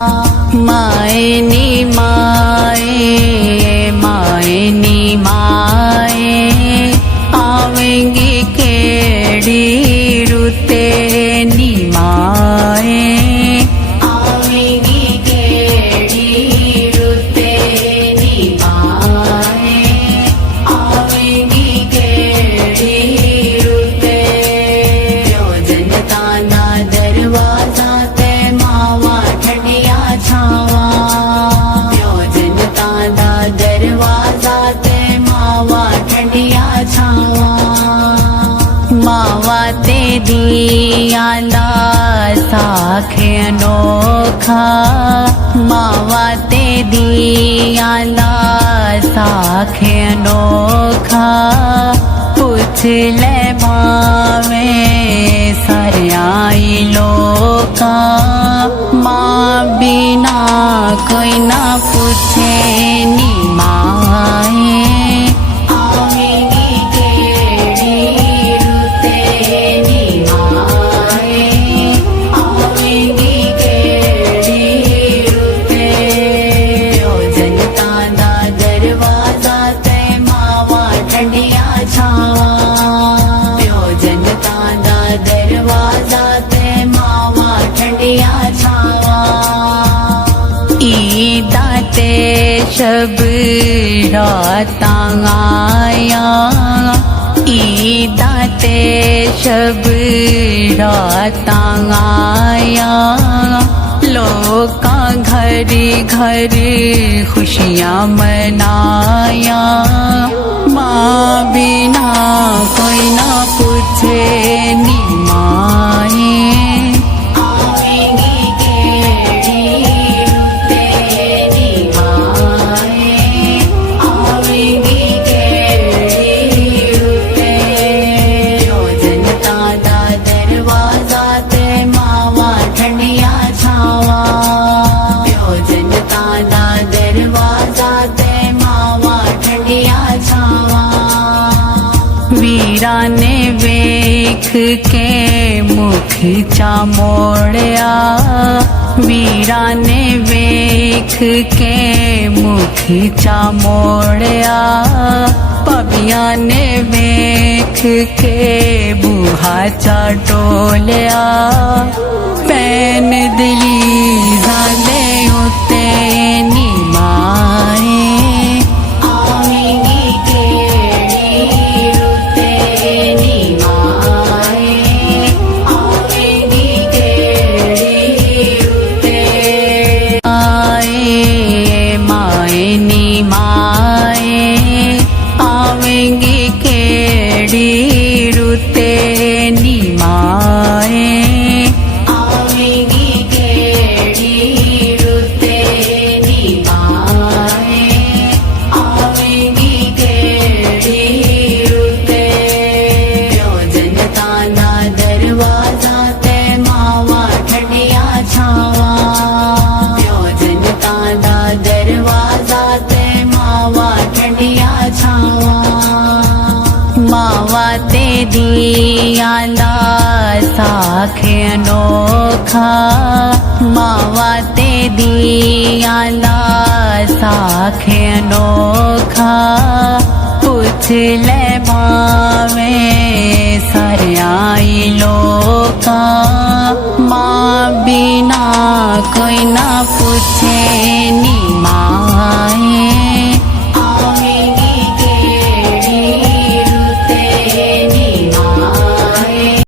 माए नी माए माए नी माए आवेंगी केड़ी रुते नी माए आवेंगी केड़ी रुते नी माए आवेंगी केड़ी रुते जनता ना दरवाजा ते मावा ठंडिया छावा जनता ना दरवाजा ते मावा ठंडिया छावा मावा ते दिया दा साखे अनोखा मावा ते दिया दा साखे अनोखा पूछ ले मावे सरयाई लोका माँ बिना कोई ना पूछे नी माए आवेंगी केड़ी रुते नी माए आवेंगी केड़ी रुते जनता दा दरवाजा ते मावा ठंडिया छावा जनता दा दरवाजा ते मावा ठंडिया छावा ईदा ते शब रातां आया ईदा ते शब रातां आया लोका घर घर खुशियां मनाया माँ बिना कोई ना पूछे नी माए आवेंगी केड़ी रुते नी माए आवेंगी केड़ी रुते जनता दा दरवाजा ते मावा ठंडिया छावा जनता दा दरवाजा ते मावा ठंडिया छावा वीरा ने वेख के मुख चा मोड़या वीरा ने वेख के मुख चा मोड़या पबिया ने वेख के बूहा चा टोलिया पैन दिली जाले उते नी माए आवेंगी केड़ी रुते नी माए आवेंगी केड़ी रुते आए माए नी माए आवेंगी केड़ी रुते नी माए आवेंगी केड़ी रुते नी माए आवेंगी केड़ी रुते जनता ना दरवाजा ते मावा ठंडिया छावा जनता ना दरवाजा ते मावा ठंडिया छावा मावा ते दिया दा साखे अनोखा मावा ते दिया दा साखे अनोखा पूछ ले मावे सरयाई लोका माँ बिना कोई ना पूछे नी